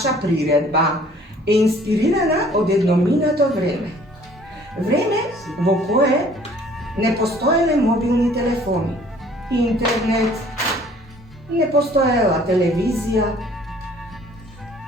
naša priredba je inspirirana od jednominato vreme. Vreme v koje ne postojale mobilni telefoni, internet, ne postojala televizija.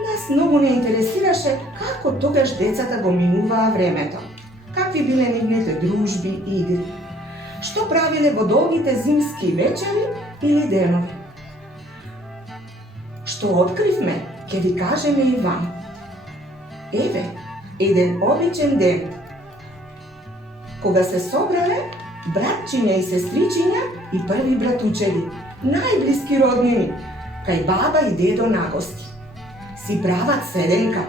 Nas mnogo не интересираше како тогаш децата го минуваа времето, какви биле нивните дружби и игри, што правиле во долгите зимски вечери или денови. Што откривме, ќе ви кажеме и вам. Еве, еден обичен ден, кога се собрале братчиња и сестричиња и први братучеви, најблиски роднини, кај баба и дедо на гости. Си прават седенка.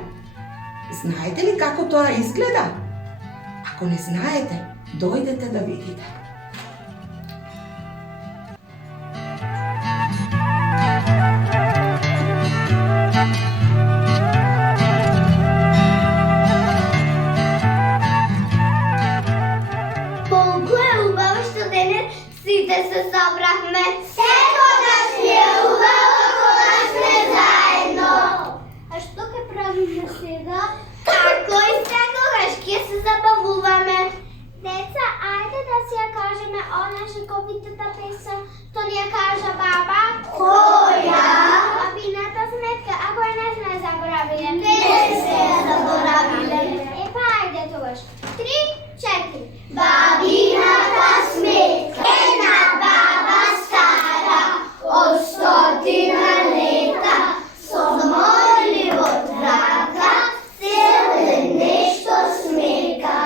Знаете ли како тоа изгледа? Ако не знаете, дојдете да видите. Колку е убаво што денес сите се собрахме. Секогаш ми е убаво кога сме заедно. А што ќе правиме сега? Како и секогаш ќе се забавуваме. Деца, ајде да си ја кажеме она шиковитата песен што ни ја кажа баба. Која? Бабината сметка, ако ја не сме заборавиле. Не сме ја заборавиле. Епа ајде тогаш. 3, 4. Бабината сметка е на баба стара, од 100 лета, со морливо трака, целе нешто смека.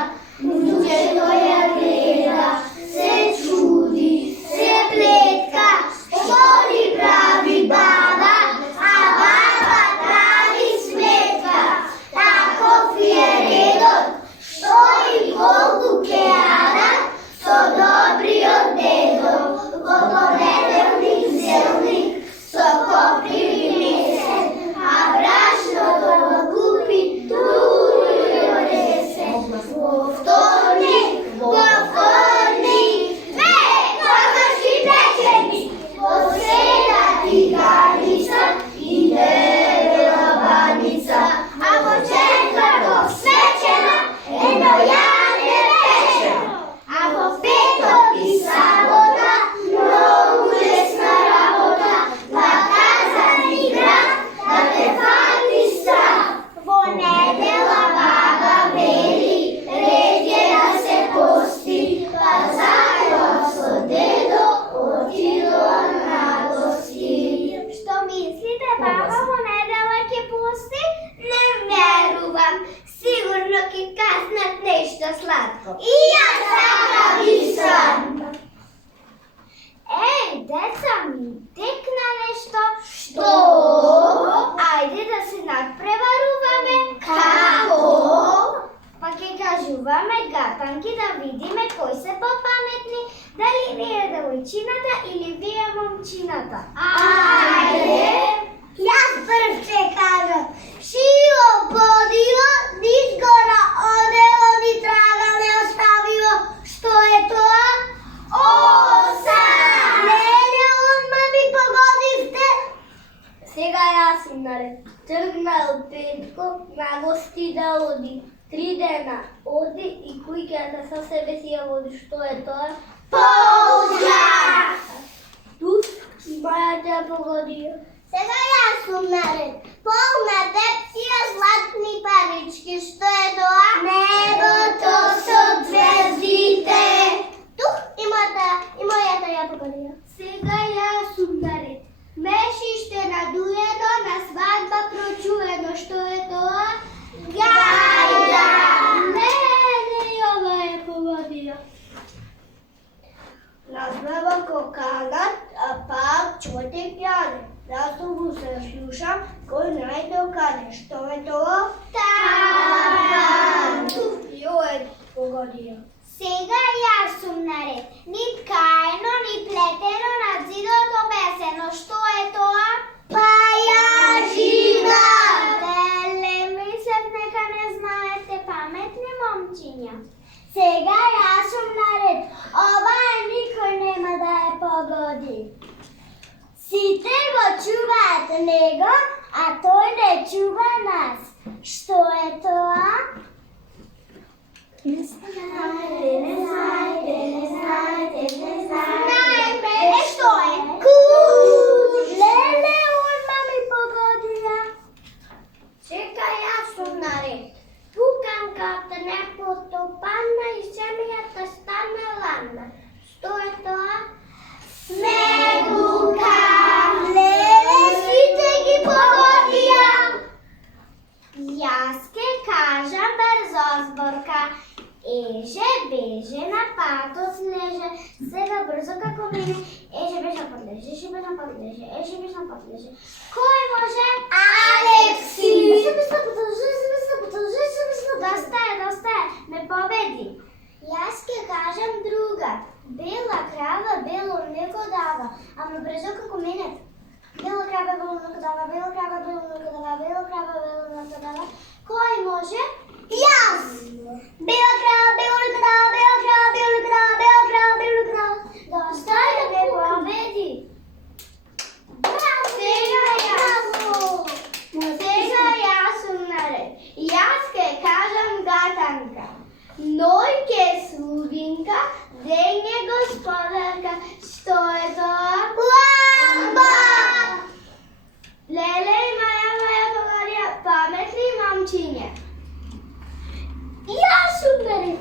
Луѓето ја гледа, се чуди, се плетка, што ли прави баба, а баба прави сметка. Таков е редот, што и колку ќе јадат, со добриот дедо, во понеделник зелник, со коприви месен, а брашното го купи тују десен. Во вторник, кокошки печени, во среда тиганица и дебела баница, а во четврток свечена, едно јање печено, а во петок и сабота, многу лесна работа, на казан игра, да те фати страх. Во недела баба вели, ред е да се пости, па заедно со дедо отидоа на гости. Што мислите, баба во недела ќе пости? Не верувам. Сигурно ќе каснат нешто сладко. И јас така мислам. Еј, деца, ми текна нешто. Што? Ајде да се надпреваруваме. Како? Па ќе кажуваме гатанки да видиме кои се попаметни, дали вие девојчината или вие момчината. Ајде! Јас прв ќе кажам. Шиво подиво, низ гора одело, ни трага не оставило. Што е тоа? Осам! Леле, одма ми погодивте. Сега јас сум наред. Тргнал Петко на гости да оди. 3 дена оди и куќата со себе си ја води. Што е тоа? Полжа! Туф, мојата ја погодија. Сега јас сум наред. Полна тепсија златни парички. Што е тоа? Небото со звездите. Тух, и мојата ја погодија. Сега јас сум наред. Мешиште надуено, на свадба крочуено. Што е тоа? Гајда! Не, и ова ја погодија. Разбава коканат, а пак чотек јаде. Засубу се слушам, кој најдокаде. Што е тоа? Табан! Јој погодија. Сега јас сум наред. Ни ткаено, ни плетено, на зидот обесено. Што е тоа? Пајажина! Леле, мислев нека не знаете, паметни момчиња. Сега јас сум наред. Ова никој нема да ја погоди. Сите го чуваат него, а тој не čuva nas. Što je to? Ne znam. Ne znajte. Najme, što je? Kuć. Lele, on mami pogodila. Čekaj, ja sam na red. Pukam kad ne potopanna i semijata stane lana. Što je to? Sneguka. Lele, svite gi pogodila. Jaske kažem brzo zborka. Eže beže na patos leže, сега brzo kako mene. Eže beže na podleže, eže beže na podleže, eže beže na podleže. Koj može? Aleksi! Dosta je, me pobedi. Jaske kažem druga. Bela krava, belo mleko dava, ама brzo kako mene. Bela krava, belo mleko dava, bela krava, belo mleko dava, bela krava, belo mleko dava. Koj može? Jaz! Bela krava, belo mleko dava, bela krava, belo mleko dava, bela krava, belo mleko dava. Dosta je da me pobedi. Сега јас сум наред. Јаска кажам гатанка. Нојке слугинка, дење господарка. Што е тоа? Ламба! Леле и Маја поговорија паметни момчиња. Јас сум наред.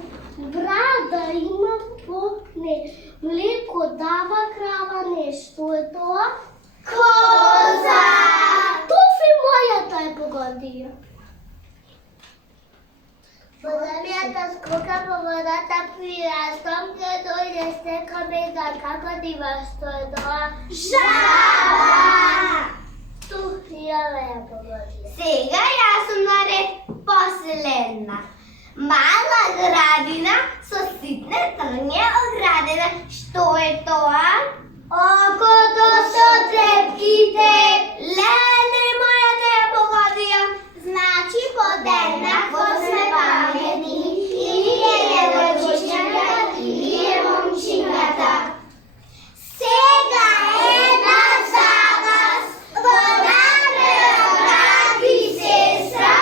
Брада има покне, млеко дава крава, нешто е тоа? Коза! Туфи мојата е погодија. Водамијата скока по водата прирастом, ке дојде стека беда, како дива, што е тоа? Жаба! Туфи ја погодија. Сега јас сум наред последна. Мала градина со ситне трње оградена. Што е тоа? Окото со трепките. Леле, мојата ја погодија. Значи подеднакво сме паметни. Или е девојчињата, или е момчињата. Сега една за вас. Вода ме обради сестра.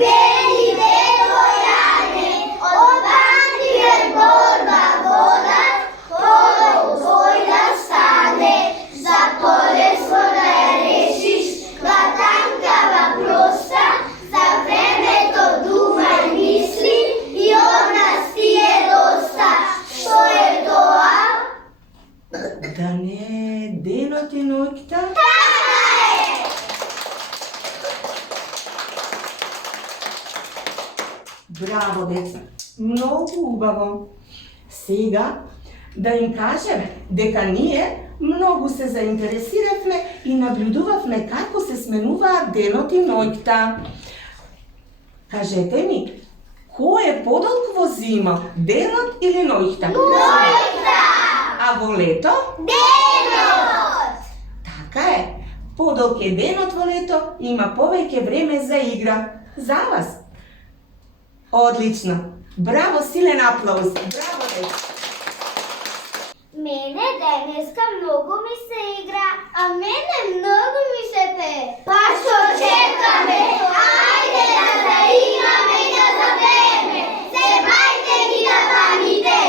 Вели дедо Јане. Обади е борба вода. Коло твој да стане. За полесно да ја решиш. Гатанкава проста. За времето думај мисли. И од нас ти е доста. Што е тоа? Да не е денот и ноќта? Така е! Браво, деца! Многу убаво! Сега да им кажеме дека ние многу се заинтересиравме и наблюдувавме како се сменуваат денот и ноќта. Кажете ми, кој е подолг во зима, денот или ноќта? Ноќта! А во лето? Денот! Така е. Подолг е денот во лето, има повеќе време за игра. За вас. Одлично. Браво, силен аплауз. Браво, деца. Мене денеска многу ми се игра, а мене многу ми се пее. Па што чекаме? Ајде да заиграме и да запееме. Сепајте ги на памите.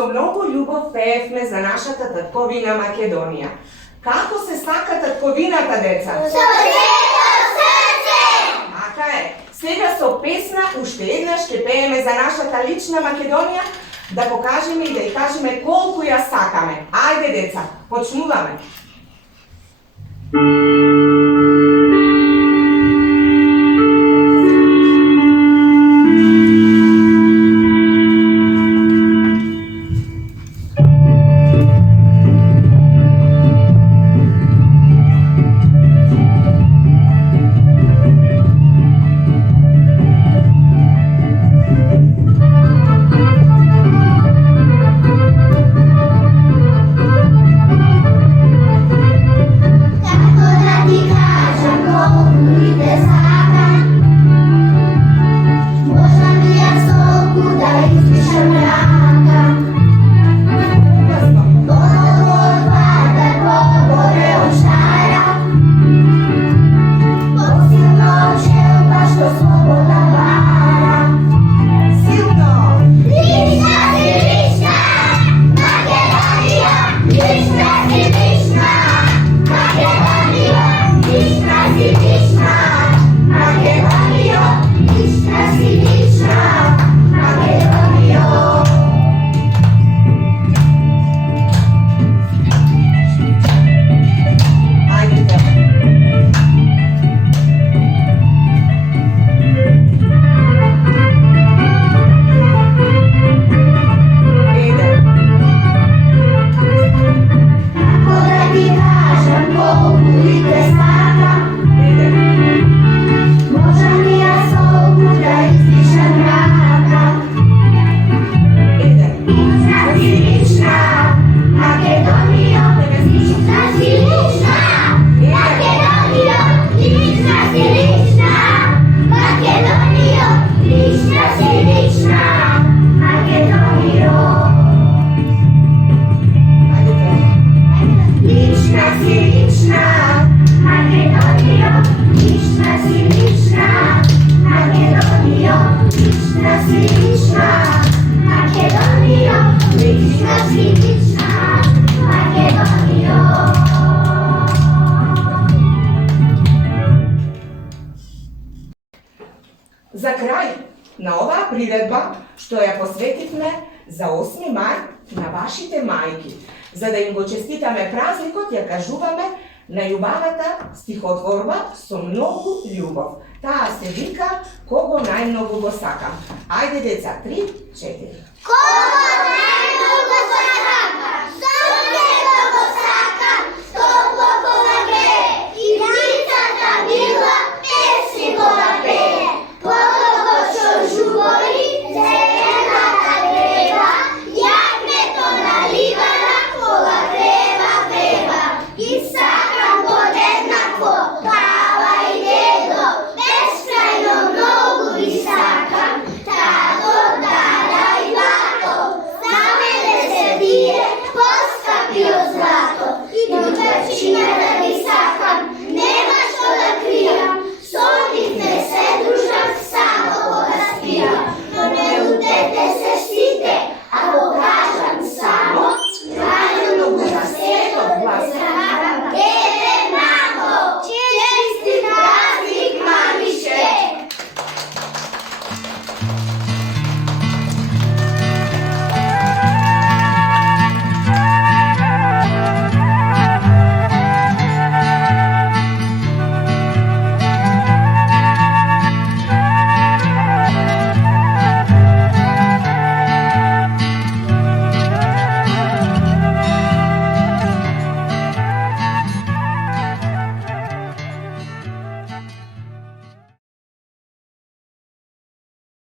Со многу љубов пеевме за нашата татковина Македонија. Како се сака татковината, деца? Со сето срце! Така е. Сега со песна уште еднаш ќе пееме за нашата лична Македонија, да покажеме и да ја кажеме колку ја сакаме. Ајде, деца, почнуваме. За крај на оваа приредба, што ја посветивме за 8 март на вашите мајки, за да им го честитаме празникот, ја кажуваме најубавата стихотворба со многу љубов. Таа се вика Кого најмногу го сакам. Ајде, деца, 3, 4.